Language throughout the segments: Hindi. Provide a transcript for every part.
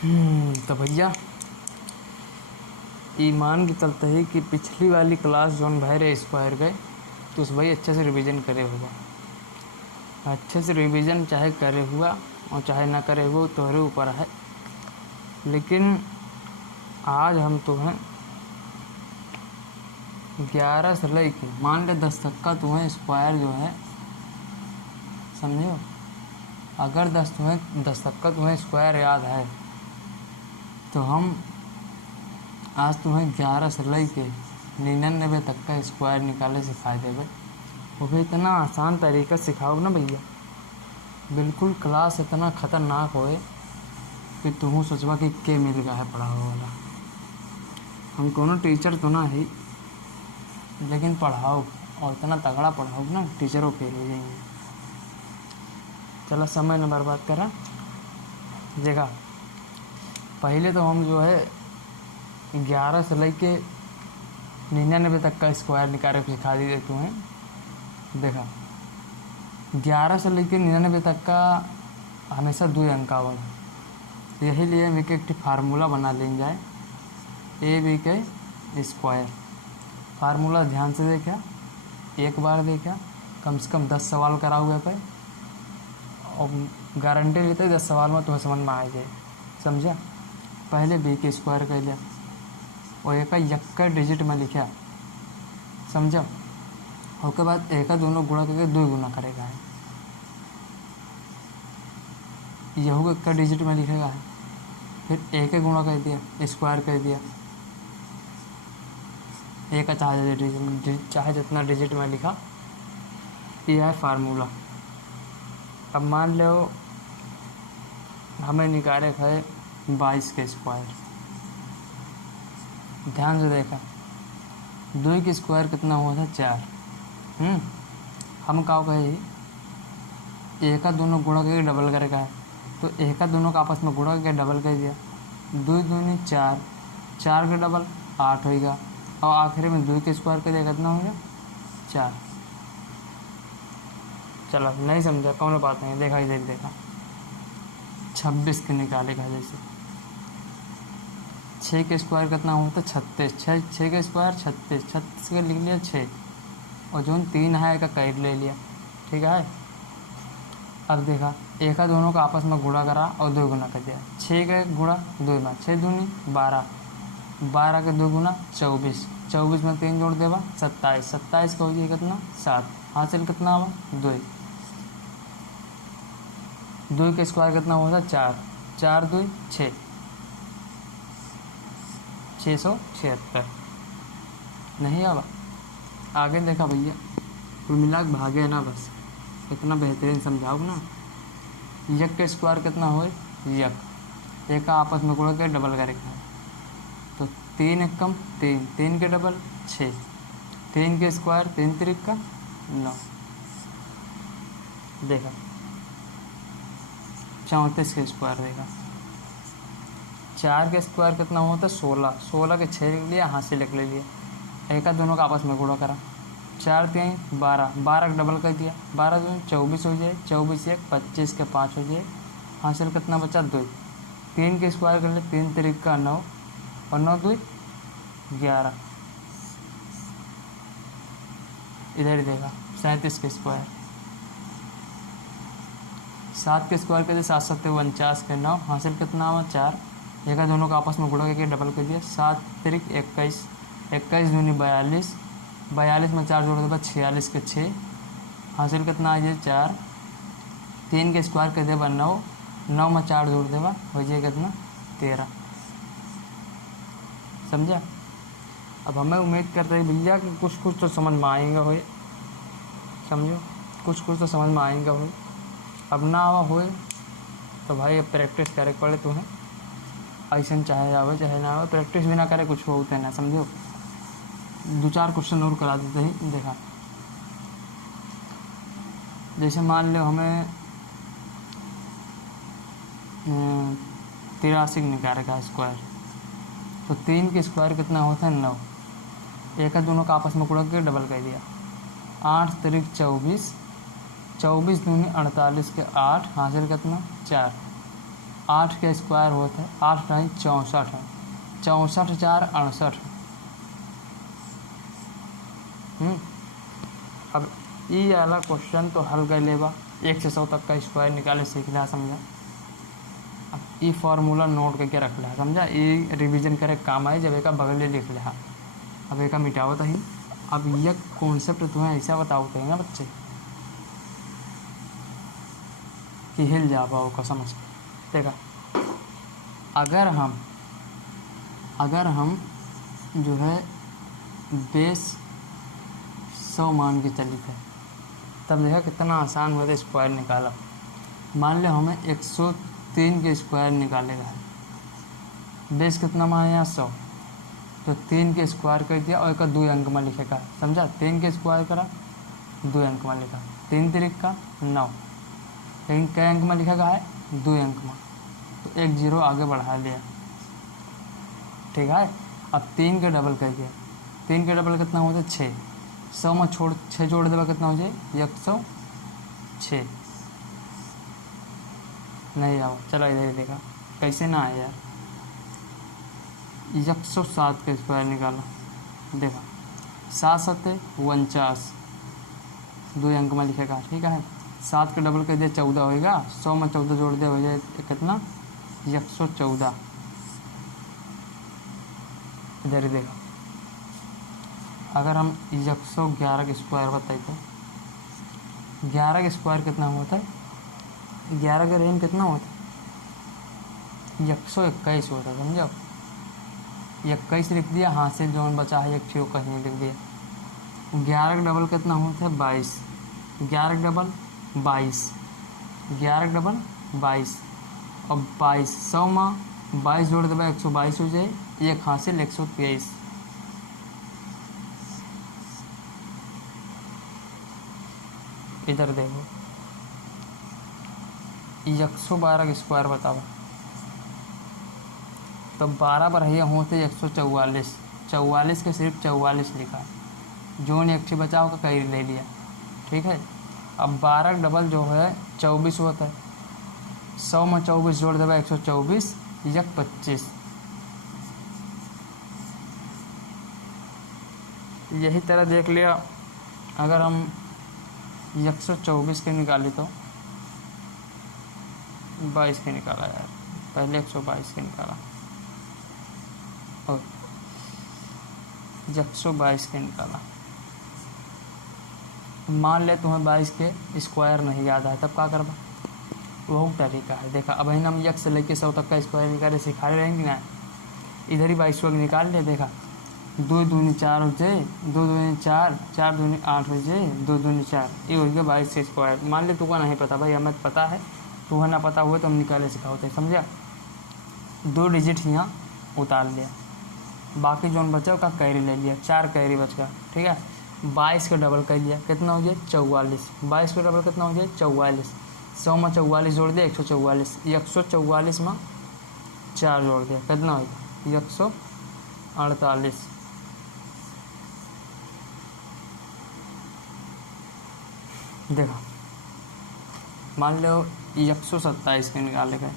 तो भैया ईमान के चलते ही कि पिछली वाली क्लास जोन भाई स्क्वायर गए तो उस भाई अच्छे से रिवीजन करे हुआ, अच्छे से रिवीजन चाहे करे हुआ और चाहे ना करे हुआ तोहरे ऊपर है। लेकिन आज हम तुम्हें 11 से लेके मान ले 10 तक का तुम्हें स्क्वायर जो है समझो। अगर 10 तक का तुम्हें स्क्वायर याद है तो हम आज तुम्हें 11 से लेके 99 तक का स्क्वायर निकाले सिखा देवे। वो भी इतना आसान तरीका सिखाओ ना भैया, बिल्कुल क्लास इतना ख़तरनाक होए कि तुम सोचवा कि के मिल गया है पढ़ाओ वाला। हम कोनो टीचर तो ना ही, लेकिन पढ़ाओ और इतना तगड़ा पढ़ाओ ना टीचरों फेल हो जाएंगे। चलो समय न बर्बाद करा। देखा पहले तो हम जो है 11 से लेके 99 तक का स्क्वायर निकाले सिखा दी तुम्हें। देखा 11 से लेके 99 तक का हमेशा 2 अंक का वाला, यही लिए हम एक फार्मूला बना लेंगे जाए ए बी के स्क्वायर। फार्मूला ध्यान से देखा, एक बार देखा, कम से कम 10 सवाल करा हुए पे और गारंटी लेते 10 सवाल में तुम्हें समझ में आ जाए। समझा? पहले बी के स्क्वायर कर लिया और एक यक्का डिजिट में लिखा। समझा? उसके बाद एक दोनों गुणा करके 2 गुना करेगा है, यहू एक डिजिट में लिखेगा है। फिर एक गुणा कर दिया, स्क्वायर कर दिया, एक चाहे जितना डिजिट में लिखा। यह है फार्मूला। अब मान लो हमें निकाले है 22 के स्क्वायर। ध्यान से देखा 2 के स्क्वायर कितना हुआ था 4। हम का कहे एक दोनों गुणा करके डबल करेगा है, तो एक दोनों का आपस में गुणा करके डबल कर दिया। 2 दूनी 4, 4 के डबल 8 होगा और आखिरी में 2 के स्क्वायर कर दिया कितना हो गया 4। चलो नहीं समझा कौन बात नहीं, देखा इधर देखा 26 के निकालेगा। जैसे 6 के स्क्वायर कितना हुआ था 36, 6 के स्क्वायर 36, 36 का लिख लिया 6 और जो 3 है का कैद ले लिया। ठीक है। अब देखा एक दोनों का आपस में गुणा करा और 2 गुना कर दिया। 6 का गुणा 2 में 6 दूनी 12, 12 के 2 गुना 24, 24 में 3 जोड़ देवा 27, 27 का हो जाएगा कितना 7। हासिल कितना हुआ 2। 2 के स्क्वायर कितना हुआ था 4, 4 2 6, 676 नहीं आवा। आगे देखा भैया कुल मिला के भागे है ना, बस इतना बेहतरीन समझाओ ना। यक के स्क्वायर कितना हो यक, एक का आपस में गुणा के डबल करेगा तो 3 एकम 3, 3 के डबल 6, 3 के स्क्वायर 3 तिरिक का 9। देखा 34 के स्क्वायर देखा। 4 के स्क्वायर कितना हुआ था 16, 16 के 6 लिख लिया, हाथ से लिख ले लिया। एक दोनों का आपस में गुणा करा, 4 3 12, 12 का डबल कर दिया, 12 2 24 हो जाए, 24 1 25 के 5 हो जाए। हासिल कितना बचा 2। 3 के स्क्वायर कर ले 3 तिरिक का 9 और 9 2 11। इधर ही देखा 37 के स्क्वायर। 7 के स्क्वायर कर दिया 7 7 49 के 9। हासिल कितना हुआ 4। एक दोनों का आपस में गुणा करके डबल कर दिया। 7 तिरिक 21, 21 दूनी 42, 42 में 4 जोड़ देगा 46 के 6। हासिल कितना आ जाए 4। 3 के स्क्वायर कर देगा 9, 9 में 4 जोड़ देगा हो जाए कितना 13। समझा? अब हमें उम्मीद करते हैं भैया कि कुछ तो समझ में आएगा होए। समझो कुछ तो समझ में आएगा होए। अब ना आवा होए तो भाई अब प्रैक्टिस करे पड़े तुम्हें। ऐसा चाहे आवे चाहे ना आवे, प्रैक्टिस भी ना करे कुछ होते ना। समझो 2-4 क्वेश्चन और करा देते हैं। देखा जैसे मान लो हमें 83 निकालेगा स्क्वायर, तो 3 के स्क्वायर कितना होता है 9। एक दोनों का आपस में गुणा करके डबल कर दिया। 8 तिरिक 24, 24 दूनी 48 के 8। हासिल कितना 4। 8 का स्क्वायर होता है 8 ढाई 64 है, 64 4 68। अब ये वाला क्वेश्चन तो हल कर लेगा, 1 से 100 तक का स्क्वायर निकाले सीख लिया, समझा। अब ये फार्मूला नोट करके रख लिया, समझा। ये रिवीजन करे काम आए जब एक बगल लिख लिया। अब एक मिटाओ तो ही। अब यह कॉन्सेप्ट तुम्हें ऐसा बताओ थे ना बच्चे कि हिल जा पाओ का समझ। देखा, अगर हम जो है बेस 100 मान के चली थे, तब देखा कितना आसान होता है स्क्वायर निकाला। मान लो हमें 103 के स्क्वायर निकालेगा है, बेस कितना मान है यहाँ 100, तो 3 के स्क्वायर कर दिया और एक 2 अंक में लिखेगा, समझा। 3 के स्क्वायर करा 2 अंक में लिखा, 3 तिरिक का 9, लेकिन कई अंक में लिखेगा है 2 अंक में, तो 1 0 आगे बढ़ा लिया, ठीक है। अब 3 के डबल कर दिया, 3 के डबल कितना होता है 6, 100 में 6 जोड़ देगा कितना हो जाए 106। नहीं आओ, चलो इधर देखा कैसे ना आए यार। 107 का स्क्वायर निकाला, देखा 7 7 49, 2 अंक में लिखेगा, ठीक है। 7 के डबल कर दिया 14 होएगा, 100 में 14 जोड़ दिया हो जाए कितना 114। इधर ही देखा, अगर हम 111 का स्क्वायर बताए तो 11 का स्क्वायर कितना होता है, 11 का रेंज कितना होता है 121 होता है, समझो। 21 लिख दिया, हाथ से जोन बचा है 1 कहीं लिख दिया। 11 का डबल कितना होता है 22, 11 का डबल 22, 11 का डबल 22 और 22 100 में 22 जोड़ देगा 122 हो जाए, एक हासिल 123। इधर देखो 112 का स्क्वायर बताओ, तो 12 पर है होते 144, 44 के सिर्फ 44 लिखा, जो ने एक बचाव का कई ले लिया, ठीक है। अब 12 डबल जो है 24 होता है, 100 में 24 जोड़ देगा 124, 25। यही तरह देख लिया, अगर हम 124 के निकाले तो 22 के निकाला यार, पहले 122 के निकाला और 122 के निकाला। मान ले तुम्हें 22 के स्क्वायर नहीं याद है, तब क्या करवा, वह तरीका है। देखा, अब हम 1 से लेके 100 तक का स्क्वायर निकाले सिखा रहेंगे ना, इधर ही 22 को निकाल ले। देखा 2 दूनी 4 हो जाए, 2 दूनी 4, 4 दूनी 8 हो जाए, 2 दूनी 4, ये हो गया 22 के स्क्वायर। मान ले तुका नहीं पता भाई, हमें पता है, तुम्हें ना पता हुआ तो हम निकाले सिखाते, समझा। 2 डिजिट यहाँ उतार लिया, बाकी जो बचा का कैरी ले लिया, 4 कैरी बच गया, ठीक है। 22 का डबल कर लिया, कितना हो जाए 44, 22 का डबल कितना हो जाए 44, 100 में 44 जोड़ दिया 144, 144 में 4 जोड़ दिया कितना हो गया 148। देखो मान लो 127 के निकाले गए,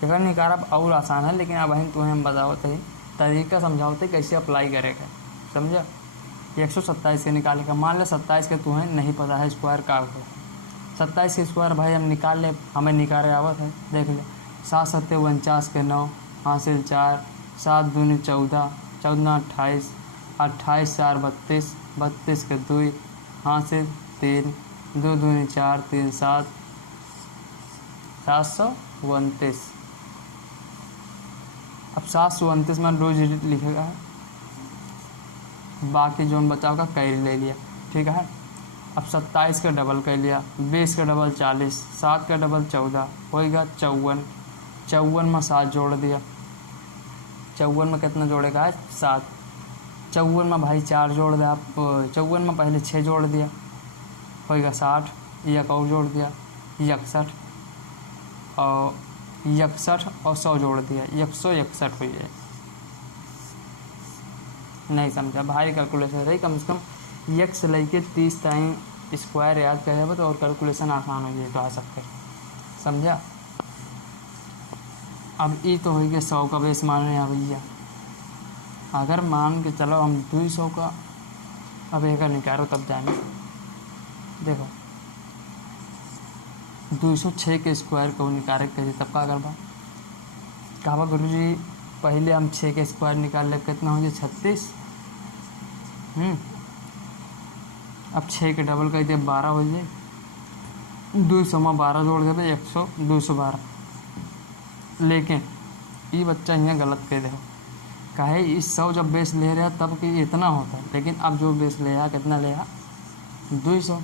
देखा निकाल अब और आसान है, लेकिन अब हम बताओते तरीका समझाओते कैसे अप्लाई करेगा, समझा। 127 के निकालेगा, मान लो 27 के तुम्हें नहीं पता है स्क्वायर का हो, 27 के स्क्वायर भाई हम निकाल ले, हमें निकाले आवत है, देख ले। 7 7 49 के 9 हासिल 4, 7 दूनी 14, 14 28, 28 4 32, 32 के 2 हासिल 3, 2 दूनी 4 3 7, 729। अब 729 में 2 डिजिट लिखेगा, बाकी जोन बचाव का कैरी ले लिया, ठीक है। अब 27 का डबल कर लिया, 20 का डबल 40, 7 का डबल 14 होएगा 54, 54 में 7 जोड़ दिया, 54 में कितना जोड़ेगा 7, 54 में भाई 4 जोड़ दिया, 54 में पहले 6 जोड़ दिया होएगा 60, एक और जोड़ दिया 61 और 61 और 100 जोड़ दिया 161 हो जाए। नहीं समझा, भारी कैलकुलेशन रही, कम से कम 1 से लेके 30 टाइम स्क्वायर याद कर जाए तो और कैलकुलेशन आसान हो जाए तो आ सकते, समझा। अब ये तो हो गया 100 का बेस मान रहे हैं भैया। अगर मान के चलो हम 200 का अब एक निकालो तब जाने। देखो 206 के स्क्वायर को निकाले कैसे तब का करवा कहा गुरु जी, पहले हम 6 के स्क्वायर निकाल ले कितना हो जाए 36। अब 6 के डबल कर दिया 12 हो जाए, 200 में 12 जोड़ दे 100 212। लेकिन ये बच्चा यहाँ गलत कह दे काहे, इस 100 जब बेस ले रहा तब कि इतना होता है, लेकिन अब जो बेस ले रहा कितना ले रहा 200,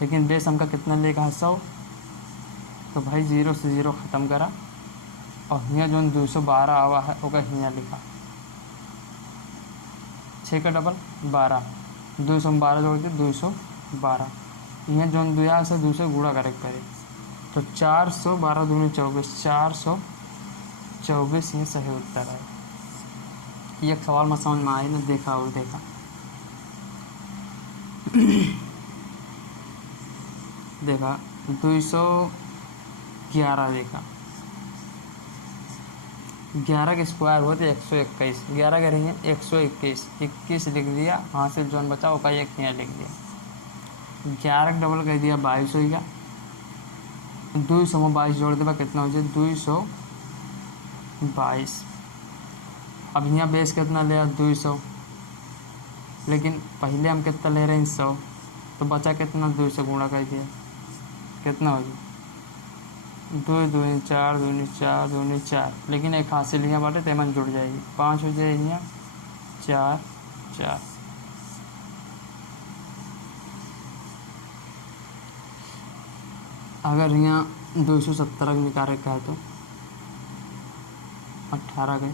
लेकिन बेस हमका कितना लेगा 100। तो भाई 0 से 0 ख़त्म करा और यहाँ जो 212 आवा है वो यहाँ लिखा 6 का डबल 12, 200 में 12 जोड़ दिए 212। यहाँ जो दुआ से 200 गुणा करे तो 412 दूनी 24, 424 ये सही उत्तर है। एक सवाल में समझ में आए ना, देखा और देखा। देखा 211 देखा 11 के स्क्वायर होते 121, 11 करेंगे 121, 21 लिख दिया, हाँ से जोन बचा वो का एक यहाँ लिख दिया। 11 डबल कर दिया 22 हो गया, 200 में 22 जोड़ देगा कितना हो जाए 222। अब यहाँ बेस कितना ले 200, लेकिन पहले हम कितना ले रहे हैं 100, तो बचा कितना 200 गुणा कर दिया कितना हो गया 2 दूनी 4 दूनी 4 दूनी 4, लेकिन एक हासिल यहाँ बाटे तेमन जुड़ जाएगी 5 हो जाए यहाँ 4 4। अगर यहाँ 270 निकाले का है तो 18 गए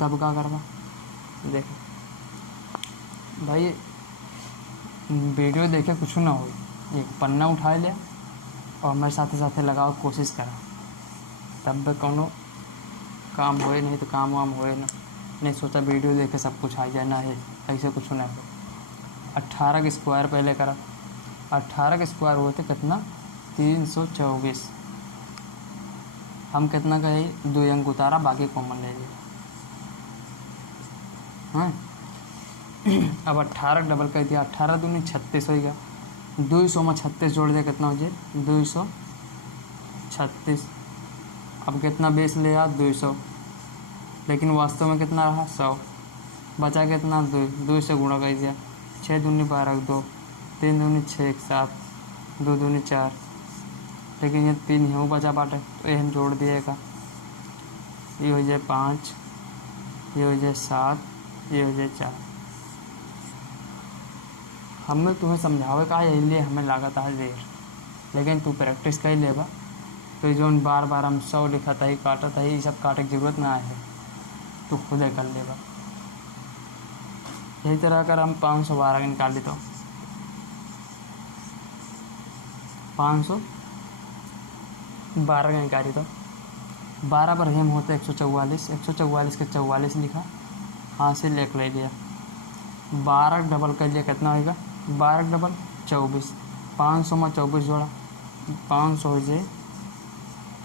तब क्या करवा। देखो भाई वीडियो देखे कुछ ना हो, एक पन्ना उठा लिया और मेरे साथे साथे लगाओ कोशिश करा, तब कोनो काम होए, नहीं तो काम वाम होए ना। नहीं सोचा वीडियो देखे सब कुछ आ जाए ना, है ऐसे कुछ ना हो। 18 के स्क्वायर पहले करा, 18 के स्क्वायर होते कितना 324। हम कितना कहे 2 अंक उतारा, बाकी कॉमन ले लिया। हाँ अब 18 डबल कर दिया, 18 दूनी 36 होगा, 200 में 36 जोड़ दिया कितना हो जाए 236। अब कितना बेस ले आ 200, लेकिन वास्तव में कितना रहा 100, बचा कितना 2 से गुणा कर दिया, 6 दूनी 12 2, 3 दूनी 6 7, 2 दूनी 4, लेकिन ये 3 ही बचा बाटे तो ये हम जोड़ दिएगा, ये हो जाए 5, ये हो जाए 7, ये हो जाए 4। हमें तुम्हें समझावे का है इसलिए हमें लागत है देर, लेकिन तू प्रैक्टिस कर लेबा तो जो बार बार हम 100 लिखा था ही काटा था ही, ये सब काटे की जरूरत ना है, तू खुद कर लेबा। यही तरह अगर हम 512 निकाल तो 512 का निकाली तो 12 पर हम होते 144, 144 के 44 लिखा, हाँ से लेख ले लिया, 12 डबल कर लिया कितना होगा 12 डबल 24, 500 में 24 जोड़ा 500 हो जाए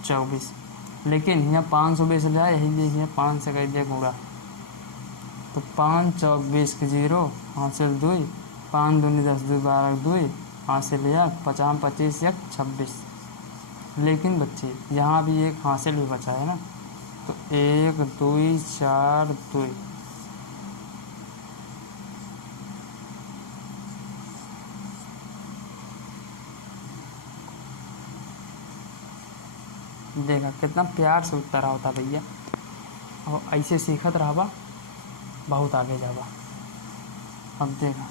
24, लेकिन यहाँ 500 बेस लिया यही लिए यहाँ 5 से कर दिया गुणा, तो 5 चौक 20 के 0, हासिल 2, 5 दूनी 10 2 12 2, हासिल लिया 50 25 1 26। लेकिन बच्चे यहाँ भी एक हासिल भी बचा है ना, तो 1 2 4 2, देखा कितना प्यार से उत्तर होता भैया, और ऐसे सीखत रहबा बहुत आगे जाबा। अब देखा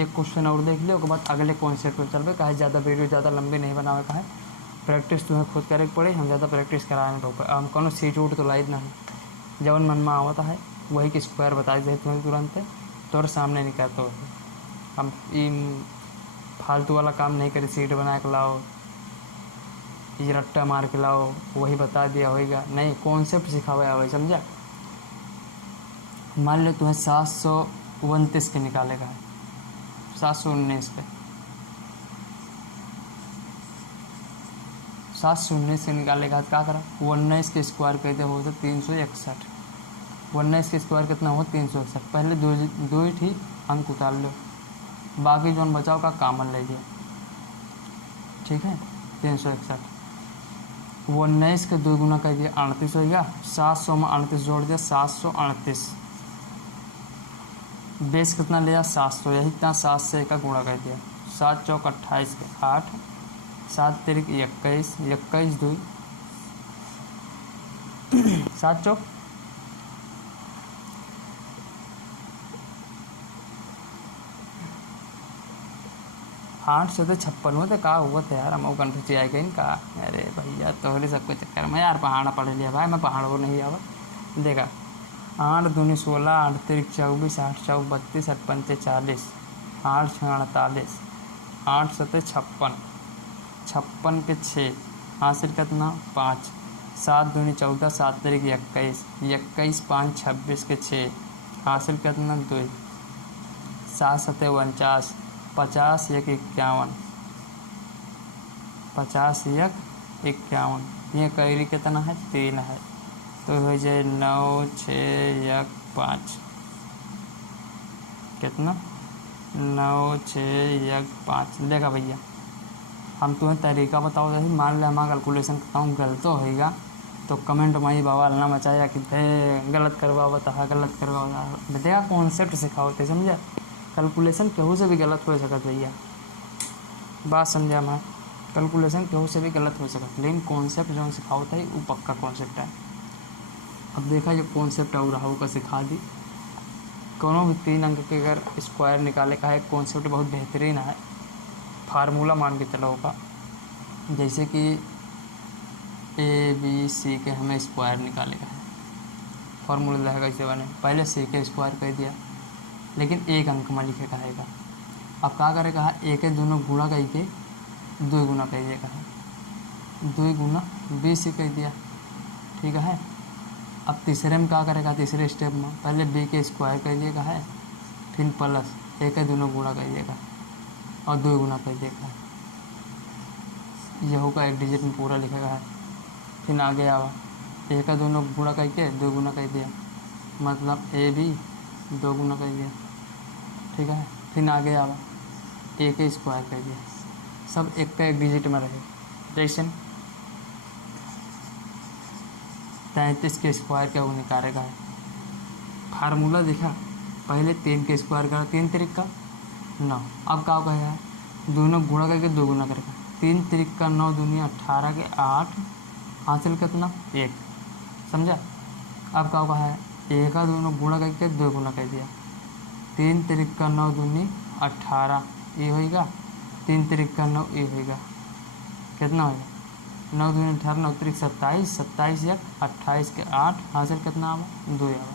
एक क्वेश्चन और देख लियो, उसके बाद अगले कॉन्सेप्ट पर चलबे, काहे ज़्यादा वीडियो ज़्यादा लंबी नहीं बनावे का है, प्रैक्टिस तुम्हें खुद करे के पड़े, हम ज़्यादा प्रैक्टिस कराए तो हम कोनो सीट उठ तो लाइद नहीं, जवन मन में आवता है वही के स्क्वायर बता दे तुम्हें तुरंत तोर सामने नहीं करते हो। हम फालतू वाला काम नहीं करे, सीट बना के लाओ, ये रट्टा मार के लाओ, वही बता दिया होएगा, नहीं कॉन्सेप्ट सिखावे आवे, समझा। मान लो तुम्हें 29 के निकालेगा है 719 पे 719 से निकालेगा क्या करा 19 के स्क्वायर कहते हो तो 361 19 के स्क्वायर कितना हो 361 पहले दो ही थी अंक उतार लो बाकी जो बचाओ का कॉमन लीजिए ठीक है 361 19 के 2 गुना कर दिया 38 हो गया 700 में 38 जोड़ दिया 738 बेस कितना लिया 700 यही इतना 7 से एक का गुणा कर दिया 7 चौक 28 के 8 7 तिरिक 21 21 2 7 चौक 8 से तो 56 में तो का हुआ था यार हम कन्फ्यूज आएगा इनका अरे भैया तोहरे सबको चक्कर में यार पहाड़ पढ़ लिया भाई मैं पहाड़ वो नहीं आवा देखा 8 दूनी 16 8 तिरिक 24 8 चौक 32 8 पंचे 40 8 6 48 8 सते 56 56 के 6 हासिल कितना 5 7 दूनी 14 7 तिरिक 21 21 5 26 के 6 हासिल कितना 2 7 सते 49 50 1 51 50 1 51 ये कैरी कितना है 3 है तो हो जाए 9 6 1 5 कितना 9 6 1 5 लेगा भैया हम तुम्हें तरीका बताओ जैसे मान लिया हमारा कैलकुलेशन करता हूँ गलत होएगा तो कमेंट में ही बवाल ना मचाया कि भाई गलत करवा बता गलत करवा देखा कॉन्सेप्ट सिखाओ थे समझा कैलकुलेशन केहू से भी गलत हो सकता भैया बात समझा मैं कैलकुलेशन केहू से भी गलत हो सकता लेकिन कॉन्सेप्ट जो सिखाओ था वो पक्का कॉन्सेप्ट है अब देखा जो कॉन्सेप्ट और राहु का सिखा दी कोनो भी 3 अंक के अगर स्क्वायर निकाले का है कॉन्सेप्ट बहुत बेहतरीन है फार्मूला मान के चलो होगा जैसे कि ABC के हमें स्क्वायर निकाले का है फार्मूला रहेगा कैसे बने पहले C के स्क्वायर कर दिया लेकिन 1 अंक में लिखे कहेगा अब क्या करेगा एक दोनों गुणा करके 2 गुना कर दिया है 2 गुना 20 कर दिया ठीक है अब तीसरे में क्या करेगा तीसरे स्टेप में पहले B के स्क्वायर कर दिएगा है फिर प्लस एक दोनों गुणा कर दिएगा और 2 गुना कर देगा यह होगा 1 डिजिट में पूरा लिखेगा है फिर आगे आवा एक दोनों गुणा करके 2 गुना कर दिया मतलब AB 2 गुना कर दिया ठीक है फिर आगे आवा एक स्क्वायर कर दिया सब एक का 1 डिजिट में रहे जैसे 33 के स्क्वायर क्या वो निकालेगा है फार्मूला देखा पहले 3 के स्क्वायर करा 3 तिरिक का 9 अब क्या कहेगा दोनों गुणा करके 2 गुना करेगा 3 तिरिक का 9 दूनी 18 के 8 हासिल कितना 1 समझा अब क्या कहा है एक का दोनों गुणा करके 2 गुना कर दिया 3 तिरिक का 9 दूनी 18 ये होएगा 3 तिरिक का 9 ये होएगा कितना होगा 9 दूनी 18 9 तिरिक 27 27 1 28 के 8 हासिल कितना आवा 2 आवा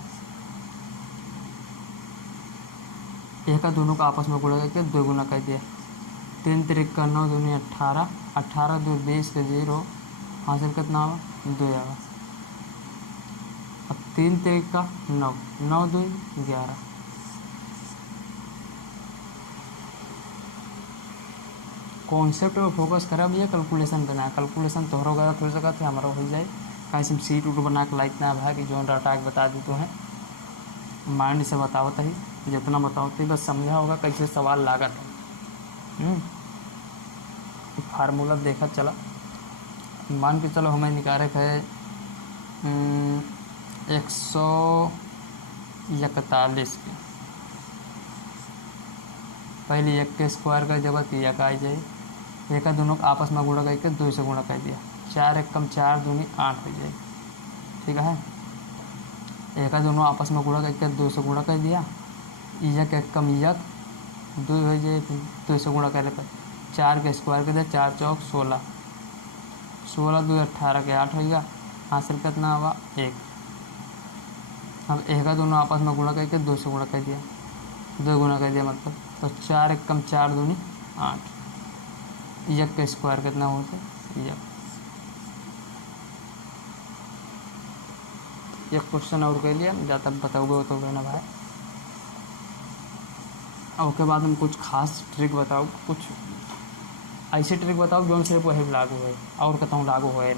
एक का दोनों का आपस में गुणा करके 2 गुना कर दिया 3 तिरिक का 9 दूनी 18 18 2 20 के 0 हासिल कितना आवा 2 आवा अब 3 तिरिक का 9 9 2 11 कॉन्सेप्ट पर फोकस करा भैया कैलकुलेशन बना कैलकुलेशन तोहरों गलत हो सका थे हमारा हो जाए कैसे सीट उट बना के लाइक ना भाई कि जो डाटा के बता दी तो है माइंड से बतावत ही जितना बताओ बस समझा होगा कैसे सवाल लागत है फार्मूला देखा चला मान के चलो हमें निकाले है 141 के पहले 1 के स्क्वायर कर देगा तो 1 आ जाए एक का दोनों आपस में गुणा करके 2 से गुणा कर दिया 4 1 कम 4 दूनी 8 हो जाए ठीक है एक का दोनों आपस में गुणा करके 2 से गुणा कर दिया 1 1 कम 1 2 हो जाए 2 से गुणा करे पर 4 के स्क्वायर कर दिया 4 चौक 16 16 2 18 के 8 हो गया हासिल कितना हुआ 1 अब एक का दोनों आपस में गुणा करके 2 से गुणा कर दिया 2 गुना कर दिया मतलब तो 4 1 कम 4 दूनी 8 1 का स्क्वायर कितना होता है 1 क्वेश्चन और कर लिया ज़्यादा बताओगे तो कहना भाई उसके बाद हम कुछ खास ट्रिक बताओ, कुछ ऐसी ट्रिक बताओ जो सिर्फ वही लागू है और कहता लागू है।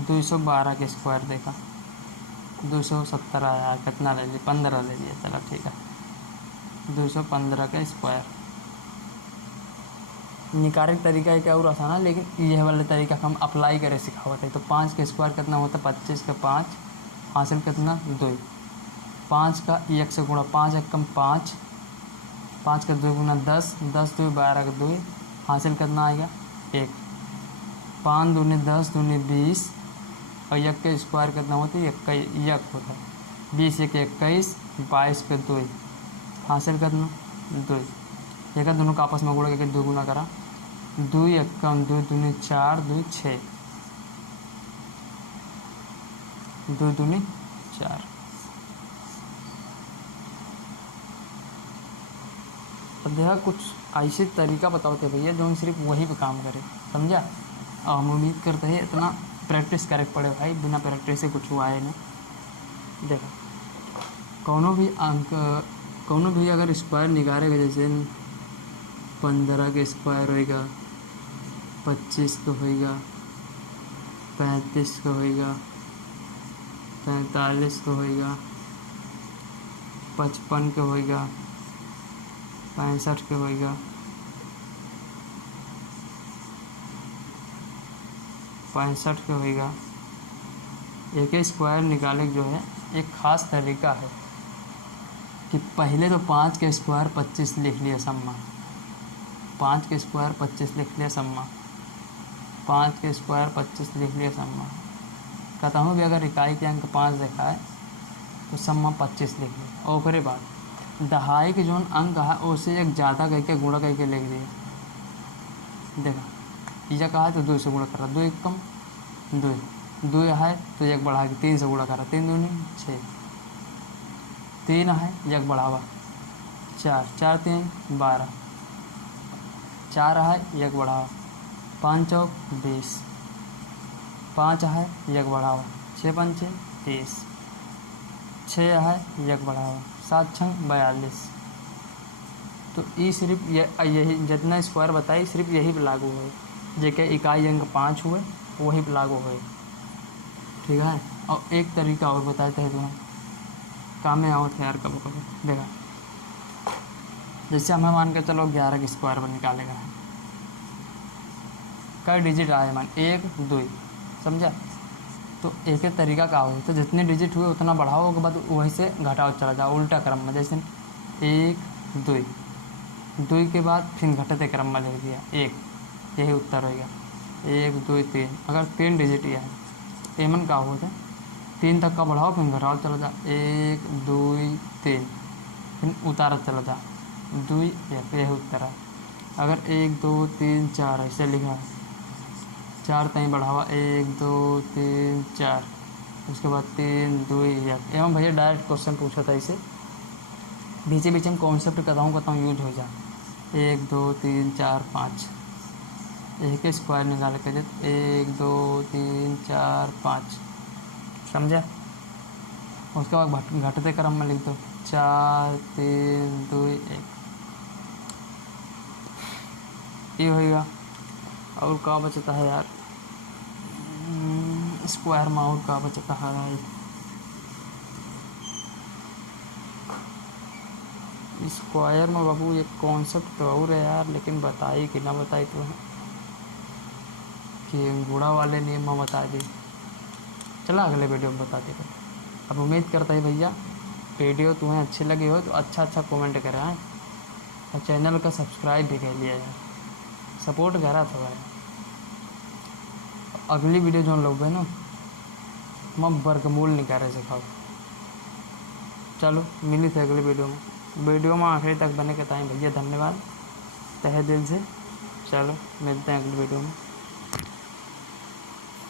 212 के स्क्वायर देखा, 217 आया, कितना ले लिया, 15 ले लिया, चलो ठीक है। 215 का स्क्वायर निकाले तरीका है क्या और आसान है, लेकिन यह वाले तरीका हम अप्लाई करे सिखावत है। तो 5 का स्क्वायर कितना होता है, 25 का 5 हासिल कितना 2, 5 का 1 से गुणा, 5 एक कम 5, 5 का 2 गुना 10, 10 2 12 का 2 हासिल कितना आएगा 1, 5 दूनी 10 दूनी 20 और 1 का स्क्वायर कितना होता है 1 होता है, 20 1 21, 22 का 2 हासिल कितना 2, एक दोनों का आपस में गुणा करके 2 गुना करा, 2 1 2 दूनी 4 2 6, 2 दूनी 4। अब देखा कुछ ऐसे तरीका बताओ थे भैया जो सिर्फ वही पे काम करे, समझा। और हम उम्मीद करते हैं इतना प्रैक्टिस करे पड़े भाई, बिना प्रैक्टिस से कुछ हुआ है ना। देखो कोनो भी अगर स्क्वायर निकालेगा, जैसे 15 का स्क्वायर होएगा, 25 का होएगा, 35 का होएगा, 45 का होएगा, 55 का होएगा, 65 का होएगा, 65 का होएगा। एक स्क्वायर निकाले जो है एक ख़ास तरीका है कि पहले तो 5 के स्क्वायर 25 लिख लिया सम्मा, 5 के स्क्वायर 25 लिख लिया सम्मा, 5 के स्क्वायर 25 लिख लिया सम्मा। कहता हूँ भी अगर इकाई के अंक 5 देखा है तो सम्मा 25 लिख लिया। और फिर बाद दहाई के जो अंक है उससे एक ज़्यादा करके गुणा करके लिख दिया। देखा यह कहा तो 2 से गुणा करा, 2 1 कम 2, 2 है तो 1 बढ़ा के 3 से गुणा करा, 3 दूनी 6, 3 है 1 बढ़ावा 4, 4 3 12, 4 है 1 बढ़ावा, 5 चौक 20, 5 है 1 बढ़ावा, 6 पंचे 30, 6 है 1 बढ़ावा, 7 छंग 42। तो ये सिर्फ यही जितना स्क्वायर बताई सिर्फ यही पे लागू है, जेके इकाई अंक 5 हुए वही पे लागू हुए, ठीक है। और एक तरीका और बताते हैं तुम्हें, काम में आओ थे यार कब कब। देखा जैसे हमें मान के चलो 11 के स्क्वायर पर निकालेगा है, कई डिजिट आए मान 1 2, समझा। तो एक एक तरीका का हो, तो जितने डिजिट हुए उतना बढ़ाओ, के बाद वहीं से घटाओ चला जाओ उल्टा क्रम में। जैसे 1 2, 2 के बाद फिर घटते क्रम में लिख दिया 1, यही उत्तर होगा। 1 2 3, अगर 3 डिजिट यह है एमन का होता है 3 तक का बढ़ाओ फिर घटाओ चला जा, 1 2 3 फिर उतारा चला जा 2 1, यही उत्तर है। अगर 1 2 3 4 ऐसे लिखा है, 4 तय बढ़ावा 1 2 3 4, उसके बाद 3 2 1। एवं भैया डायरेक्ट क्वेश्चन पूछा था इसे, बीच बीच में कॉन्सेप्ट कहता हूँ यूज हो जा। 1 2 3 4 5, एक स्क्वायर निकाल के दे 1 2 3 4 5, समझा। उसके बाद घटते क्रम में लिख दो 4 3 2 1, ये होगा। और क्या बचता है यार स्क्वायर में, और क्या बचता है स्क्वायर में बाबू, एक कॉन्सेप्ट तो और है यार, लेकिन बताई कि ना बताई तो है कि गुणा वाले नियम में बता दी। चला अगले वीडियो में बता देगा। अब उम्मीद करता है भैया वीडियो तुम्हें अच्छी लगी हो तो अच्छा कमेंट करें और चैनल का सब्सक्राइब भी कर लिया यार, सपोर्ट करा था भाई। अगली वीडियो जो लोग है ना मैं वर्गमूल निकाले सिखाओ। चलो मिली थे अगली वीडियो में आखिरी तक बने के ताई भैया धन्यवाद तहे दिल से। चलो मिलते हैं अगली वीडियो में।